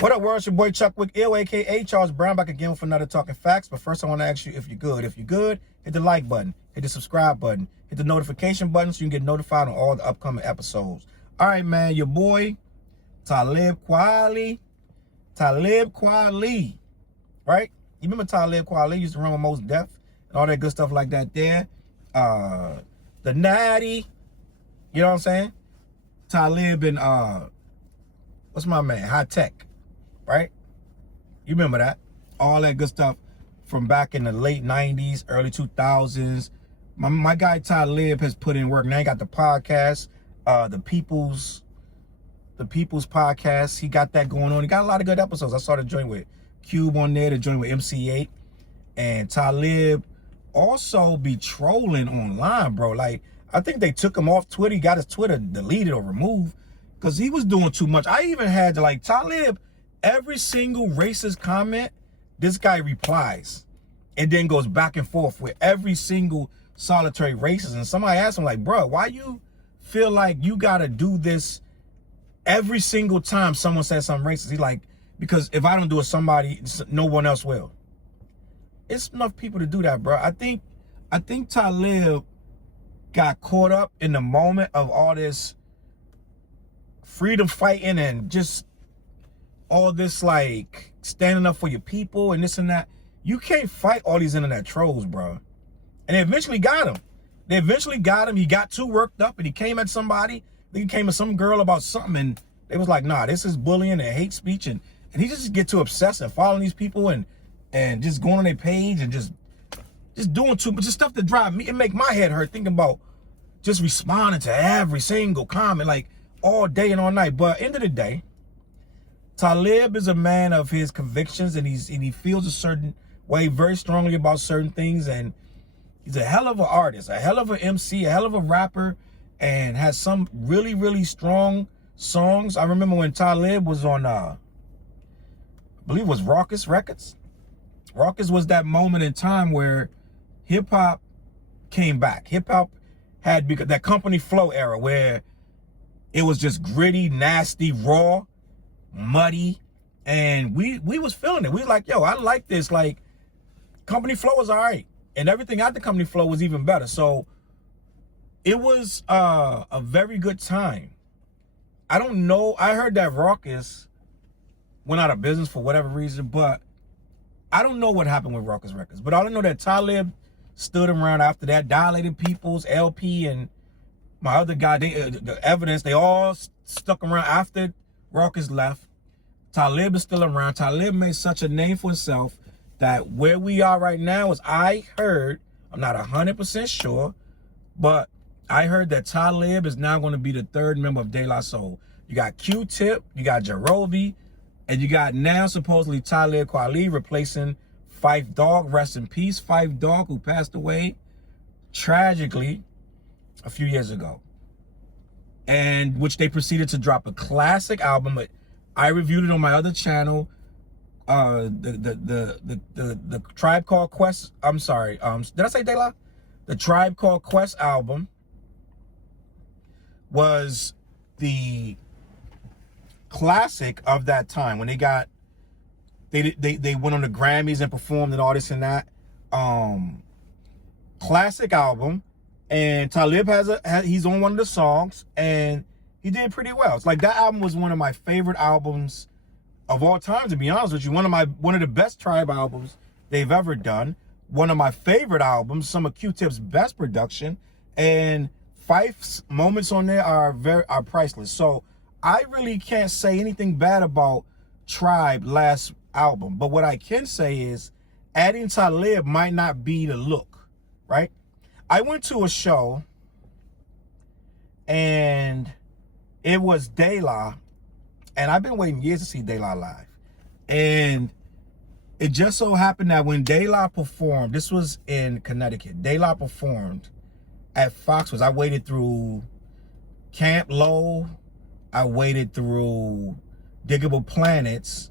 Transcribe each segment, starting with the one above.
What up, world? It's your boy Chuck with Ill, aka Charles Brown, back again with another Talking Facts. But first, I want to ask you if you're good. If you're good, hit the like button, hit the subscribe button, hit the notification button so you can get notified on all the upcoming episodes. All right, man, your boy Talib Kweli. Talib Kweli, right? You remember Talib Kweli used to run with Most Def and all that good stuff like that there. The Natty, you know what I'm saying? Talib and what's my man? High Tech. Right? You remember that? All that good stuff from back in the late 90s, early 2000s. My guy Talib has put in work. Now he got the podcast, the People's Podcast. He got that going on. He got a lot of good episodes. I saw the joint with Cube on there, the joint with MC8. And Talib also be trolling online, bro. Like, I think they took him off Twitter. He got his Twitter deleted or removed because he was doing too much. I even had to, like, Talib, every single racist comment, this guy replies and then goes back and forth with every single solitary racist. And somebody asked him, like, bro, why you feel like you got to do this every single time someone says something racist? He's like, because if I don't do it, somebody, no one else will. It's enough people to do that, bro. I think Talib got caught up in the moment of all this freedom fighting and just all this, like, standing up for your people and this and that. You can't fight all these internet trolls, bro. And they eventually got him. He got too worked up and he came at somebody. Then he came at some girl about something and they was like, nah, this is bullying and hate speech. And he just get too obsessed and following these people and just going on their page and just doing too much, just stuff that drive me and make my head hurt thinking about just responding to every single comment, like, all day and all night. But end of the day, Talib is a man of his convictions and he feels a certain way very strongly about certain things, and he's a hell of an artist, a hell of an MC, a hell of a rapper, and has some really, really strong songs. I remember when Talib was on, I believe it was Raucous Records. Raucous was that moment in time where hip-hop came back. Hip-hop had that company flow era where it was just gritty, nasty, raw, muddy, and we was feeling it. We was like, yo, I like this. Like, company flow was all right, and everything after company flow was even better. So it was a very good time. I don't know, I heard that Raucous went out of business for whatever reason, but I don't know what happened with Raucous Records. But all I know that Talib stood around after that, Dilated Peoples, LP, and my other guy, the Evidence, they all stuck around after Raucous left. Talib is still around. Talib made such a name for himself that where we are right now is, I heard, I'm not 100% sure, but I heard that Talib is now going to be the third member of De La Soul. You got Q-Tip, you got Jarobi, and you got now supposedly Talib Kweli replacing Phife Dawg. Rest in peace, Phife Dawg, who passed away tragically a few years ago. And which they proceeded to drop a classic album. I reviewed it on my other channel. The Tribe Called Quest. I'm sorry. Did I say De La? The Tribe Called Quest album was the classic of that time when they went on the Grammys and performed and all this and that. Classic album. And Talib he's on one of the songs, and he did pretty well. It's like that album was one of my favorite albums of all time, to be honest with you. One of the best Tribe albums they've ever done. One of my favorite albums, some of Q-Tip's best production, and Phife's moments on there are priceless. So I really can't say anything bad about Tribe last album. But what I can say is adding Talib might not be the look, right? I went to a show and it was De La, and I've been waiting years to see De La live. And it just so happened that when De La performed, this was in Connecticut, De La performed at Foxwoods. I waited through Camp Low, I waited through Diggable Planets,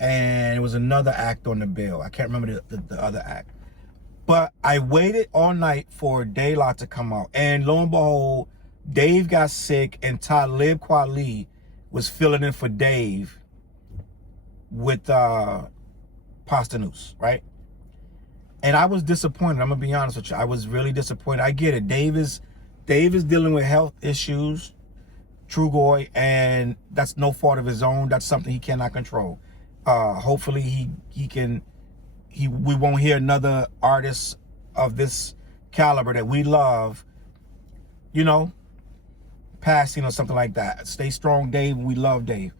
and it was another act on the bill. I can't remember the other act. But I waited all night for De La to come out. And lo and behold, Dave got sick and Talib Kweli was filling in for Dave with Pastanews, right? And I was disappointed. I'm gonna be honest with you. I was really disappointed. I get it. Dave is dealing with health issues, Trugoy, and that's no fault of his own. That's something he cannot control. Hopefully we won't hear another artist of this caliber that we love, you know, passing or something like that. Stay strong, Dave. We love Dave.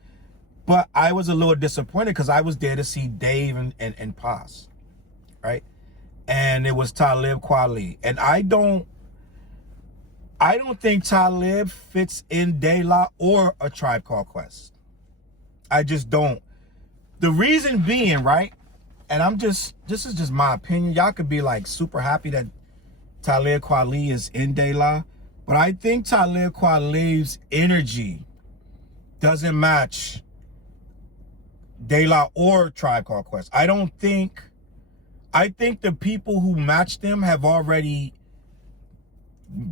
But I was a little disappointed because I was there to see Dave and Paz, right? And it was Talib Kweli. And I don't think Talib fits in De La or A Tribe Called Quest. I just don't. The reason being, right? And this is just my opinion. Y'all could be like super happy that Talib Kweli is in De La. But I think Talib Kweli's energy doesn't match De La or Tribe Called Quest. I think the people who matched them have already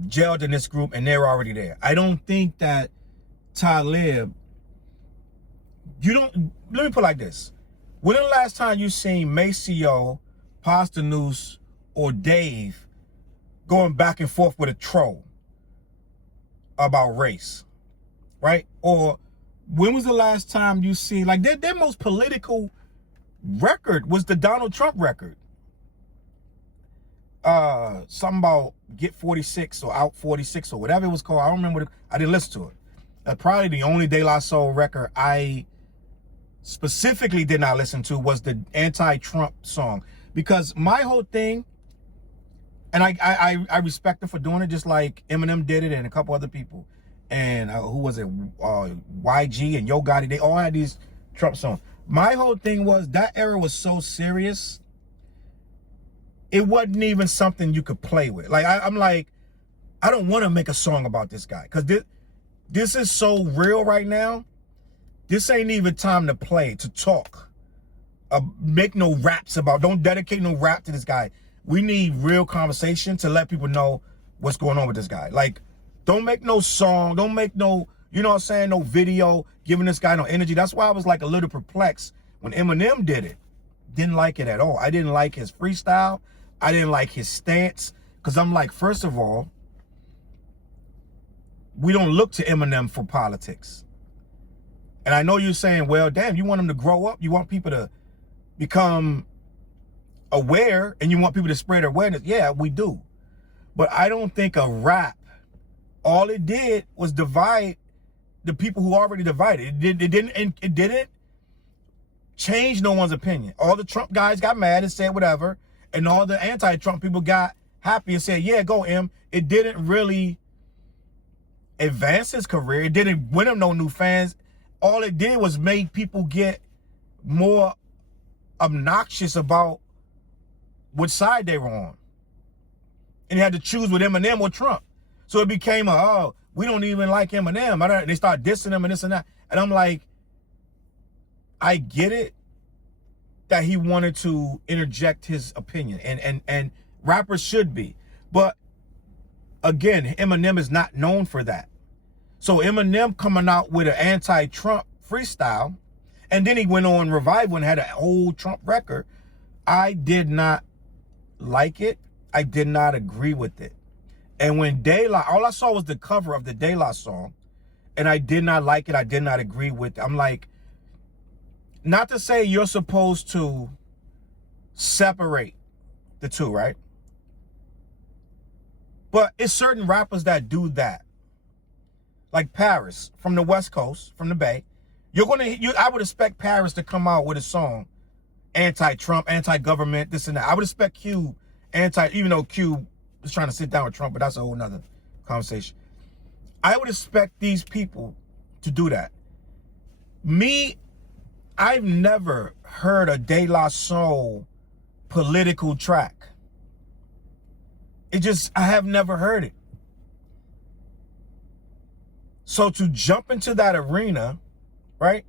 gelled in this group and they're already there. I don't think that Talib, let me put it like this. When the last time you seen Maceo, Pastanews, or Dave going back and forth with a troll about race, right? Or when was the last time you seen, like, their most political record was the Donald Trump record. Something about Get 46 or Out 46 or whatever it was called. I don't remember. I didn't listen to it. Probably the only De La Soul record I specifically did not listen to was the anti-Trump song, because my whole thing, and I respect him for doing it, just like Eminem did it and a couple other people, and who was it, YG and Yo Gotti, they all had these Trump songs. My whole thing was that era was so serious, it wasn't even something you could play with. Like I'm like, I don't want to make a song about this guy because this is so real right now. This ain't even time to play, to talk. Make no raps about, don't dedicate no rap to this guy. We need real conversation to let people know what's going on with this guy. Like, don't make no song, don't make no, you know what I'm saying, no video giving this guy no energy. That's why I was like a little perplexed when Eminem did it. Didn't like it at all. I didn't like his freestyle. I didn't like his stance. Because I'm like, first of all, we don't look to Eminem for politics. And I know you're saying, well, damn, you want him to grow up? You want people to become aware and you want people to spread awareness? Yeah, we do. But I don't think a rap, all it did was divide the people who already divided. It didn't change no one's opinion. All the Trump guys got mad and said whatever, and all the anti-Trump people got happy and said, yeah, go M. It didn't really advance his career. It didn't win him no new fans. All it did was make people get more obnoxious about which side they were on. And you had to choose with Eminem or Trump. So it became we don't even like Eminem. They start dissing him and this and that. And I'm like, I get it that he wanted to interject his opinion. And rappers should be. But again, Eminem is not known for that. So Eminem coming out with an anti-Trump freestyle, and then he went on Revival and had an old Trump record. I did not like it. I did not agree with it. And when De La, all I saw was the cover of the De La song, and I did not like it. I did not agree with it. I'm like, not to say you're supposed to separate the two, right? But it's certain rappers that do that. Like Paris from the West Coast, from the Bay. I would expect Paris to come out with a song, anti-Trump, anti-government, this and that. I would expect Q, even though Q was trying to sit down with Trump, but that's a whole nother conversation. I would expect these people to do that. Me, I've never heard a De La Soul political track. I have never heard it. So to jump into that arena, right,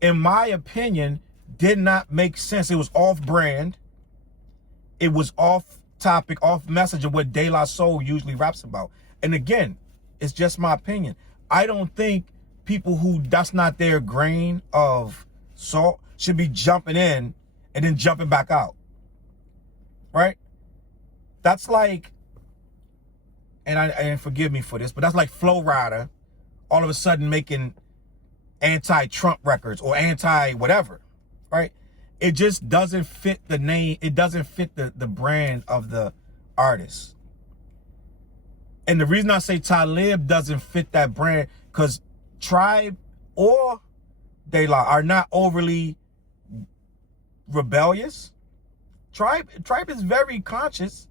in my opinion, did not make sense. It was off brand. It was off topic, off message of what De La Soul usually raps about. And again, it's just my opinion. I don't think people who, that's not their grain of So should be jumping in and then jumping back out, right? That's like, and forgive me for this, but that's like Flo Rida all of a sudden making anti-Trump records or anti-whatever, right? It just doesn't fit the name. It doesn't fit the brand of the artist. And the reason I say Talib doesn't fit that brand, because Tribe or De La are not overly rebellious. Tribe is very conscious,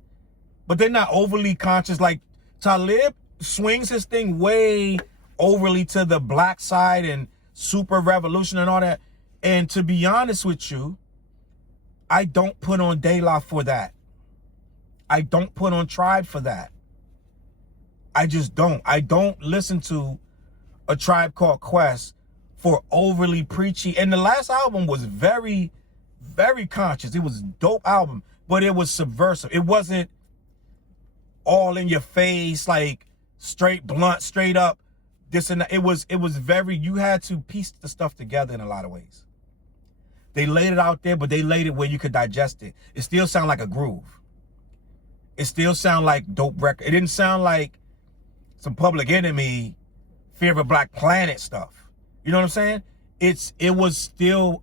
but they're not overly conscious. Like Talib swings his thing way overly to the black side and super revolution and all that. And to be honest with you, I don't put on De La for that. I don't put on Tribe for that. I just don't. I don't listen to A Tribe Called Quest for overly preachy. And the last album was very, very conscious. It was a dope album, but it was subversive. It wasn't all in your face, like straight blunt, straight up, this and that. It was very, you had to piece the stuff together in a lot of ways. They laid it out there, but they laid it where you could digest it. It still sounded like a groove. It still sounded like dope record. It didn't sound like some Public Enemy, Fear of a Black Planet stuff. You know what I'm saying? It was still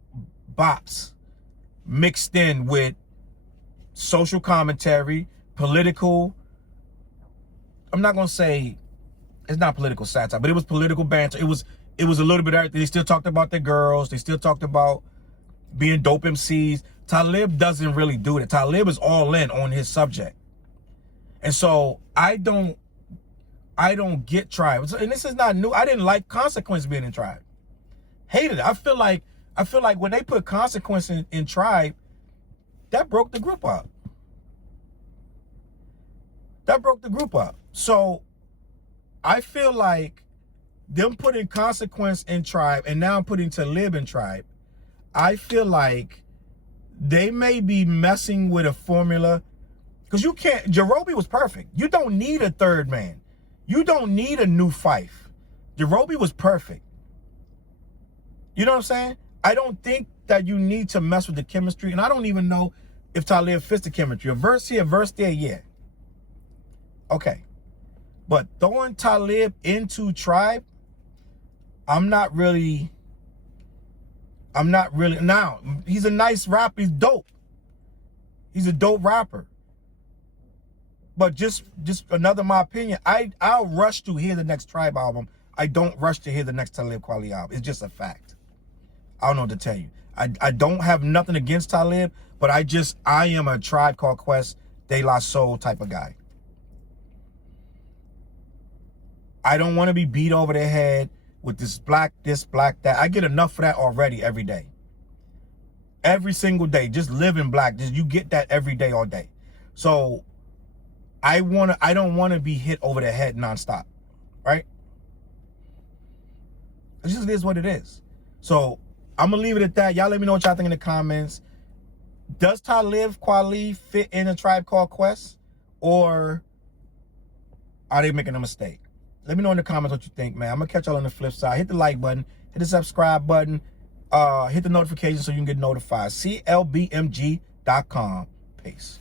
bops mixed in with social commentary, political. I'm not gonna say it's not political satire, but it was political banter. It was a little bit of everything. They still talked about their girls. They still talked about being dope MCs. Talib doesn't really do that. Talib is all in on his subject. And so I don't get Tribe. And this is not new. I didn't like Consequence being in Tribe. Hated it. I feel like when they put Consequence in Tribe, that broke the group up. That broke the group up. So I feel like them putting Consequence in Tribe and now putting Talib in Tribe, I feel like they may be messing with a formula, because you can't. Jerobi was perfect. You don't need a third man. You don't need a new Fife. Jerobi was perfect. You know what I'm saying? I don't think that you need to mess with the chemistry, and I don't even know if Talib fits the chemistry. A verse here, a verse there, yeah. Okay. But throwing Talib into Tribe, I'm not really, now, he's a nice rapper, he's dope. He's a dope rapper. But just another my opinion, I'll rush to hear the next Tribe album. I don't rush to hear the next Talib Kweli album. It's just a fact. I don't know what to tell you. I don't have nothing against Talib, but I am a Tribe Called Quest, De La Soul type of guy. I don't want to be beat over the head with this, black that. I get enough of that already every day. Every single day. Just living black. Just you get that every day, all day. So I don't want to be hit over the head nonstop. Right? It just is what it is. So I'm gonna leave it at that. Y'all let me know what y'all think in the comments. Does Talib Kweli fit in A Tribe Called Quest? Or are they making a mistake? Let me know in the comments what you think, man. I'm gonna catch y'all on the flip side. Hit the like button, hit the subscribe button, hit the notification so you can get notified. CLBMG.com. Peace.